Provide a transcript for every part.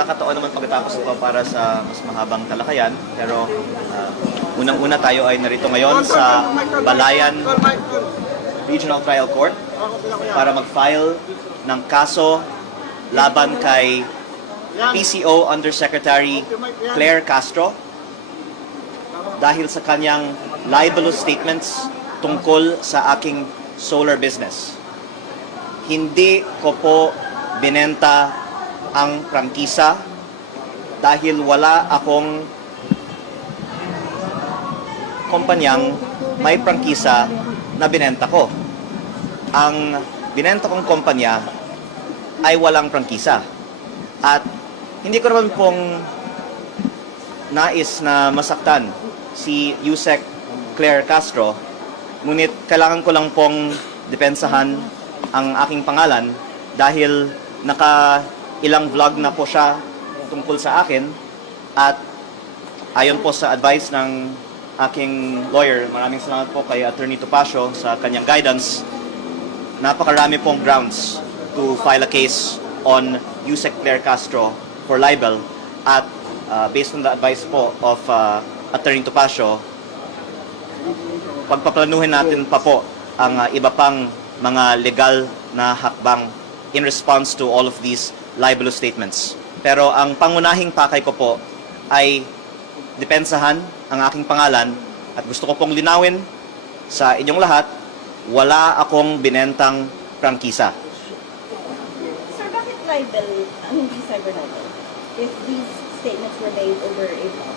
magkakataon naman pagkatapos ito para sa mas mahabang talakayan. Pero unang-una tayo ay narito ngayon sa Balayan Regional Trial Court para mag-file ng kaso laban kay PCO Undersecretary Claire Castro dahil sa kanyang libelous statements tungkol sa aking solar business. Hindi ko po binenta ang prangkisa dahil wala akong kumpanyang may prangkisa na binenta ko. Ang binenta kong kumpanya ay walang prangkisa. At hindi ko naman pong nais na masaktan si Yusek Claire Castro, ngunit kailangan ko lang pong depensahan ang aking pangalan dahil ilang vlog na po siya tungkol sa akin at ayon po sa advice ng aking lawyer, maraming salamat po kay Attorney Topacio sa kanyang guidance, napakarami pong grounds to file a case on Yusek Claire Castro for libel at based on the advice po of Attorney Topacio, pagpaplanuhin natin pa po ang iba pang mga legal na hakbang in response to all of these libelous statements. Pero ang pangunahing pakay ko po ay depensahan ang aking pangalan at gusto ko pong linawin sa inyong lahat, wala akong binentang prangkisa. Sir, bakit libel ang hindi cyber libel? If these statements were made over a blog?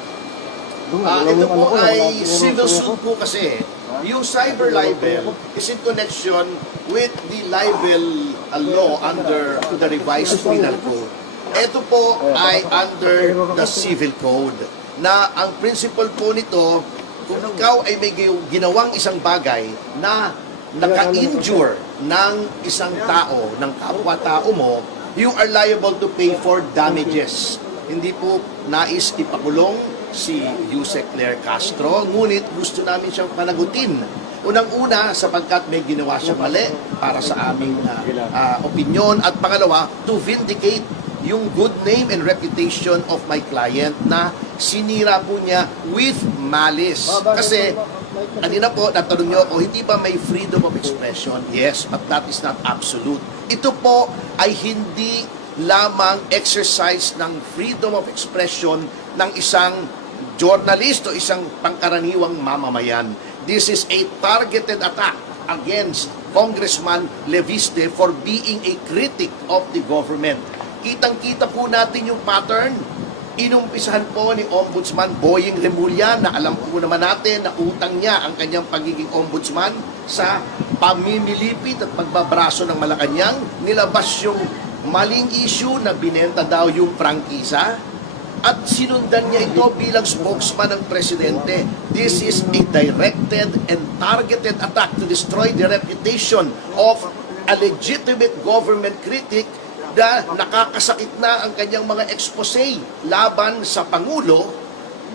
Ito po ay civil suit po kasi. Yung cyber libel is in connection with the libel law under the revised penal code. Ito po ay under the civil code na ang principle po nito, kung ikaw ay may ginawang isang bagay na naka-injure ng isang tao, ng kapwa-tao mo, you are liable to pay for damages. Hindi po nais ipakulong si Yusek Claire Castro, ngunit gusto namin siyang panagutin. Unang-una, sapagkat may ginawa siya mali para sa aming opinion. At pangalawa, to vindicate yung good name and reputation of my client na sinira po niya with malice. Kasi, kanina po, natanong niyo ako, hindi ba may freedom of expression? Yes, but that is not absolute. Ito po ay hindi lamang exercise ng freedom of expression ng isang journalist o isang pangkaraniwang mamamayan. This is a targeted attack against Congressman Leviste for being a critic of the government. Kitang-kita po natin yung pattern. Inumpisahan po ni Ombudsman Boying Remulla na alam po naman natin na utang niya ang kanyang pagiging ombudsman sa pamimilipit at pagbabraso ng Malacanang. Nilabas yung maling issue na binenta daw yung prangkisa at sinundan niya ito bilang spokesman ng presidente. This is a directed and targeted attack to destroy the reputation of a legitimate government critic na nakakasakit na ang kanyang mga expose laban sa Pangulo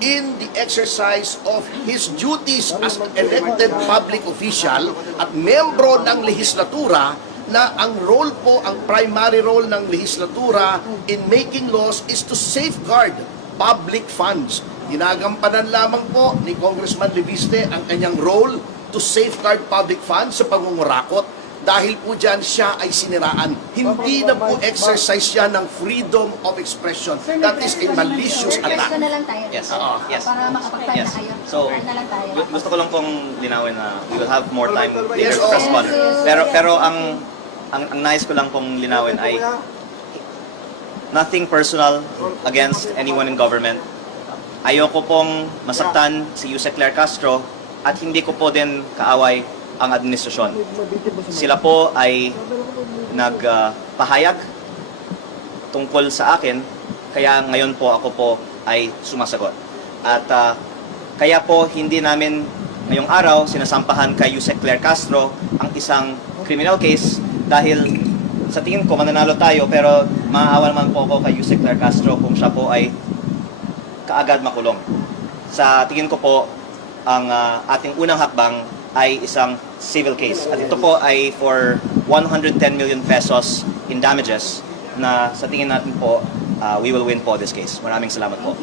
in the exercise of his duties as elected public official at membro ng lehislatura, na ang role po, ang primary role ng lehislatura in making laws is to safeguard public funds. Ginagampanan lamang po ni Congressman Leviste ang kanyang role to safeguard public funds sa pangungurakot. Dahil po dyan siya ay siniraan. Hindi na po exercise siya ng freedom of expression. That is a malicious attack. Question na lang tayo. Yes. Yes. Para makapag-file na kayo. So, na lang tayo. gusto ko lang pong linawin na we will have more time later Yes, to respond. yes. Pero ang nais ko lang pong linawin ay nothing personal against anyone in government. Ayoko pong masaktan si Yusek Claire Castro at hindi ko po din kaaway ang administrasyon. Sila po ay nagpahayag tungkol sa akin, kaya ngayon po ako po ay sumasagot. At kaya po hindi namin ngayong araw sinasampahan kay Yusek Claire Castro ang isang criminal case dahil sa tingin ko mananalo tayo, pero maaawa naman po ako kay Yusek Claire Castro kung siya po ay kaagad makulong. Sa tingin ko po, ang ating unang hakbang ay isang civil case. At ito po ay for 110 million pesos in damages na sa tingin natin po we will win po this case. Maraming salamat po.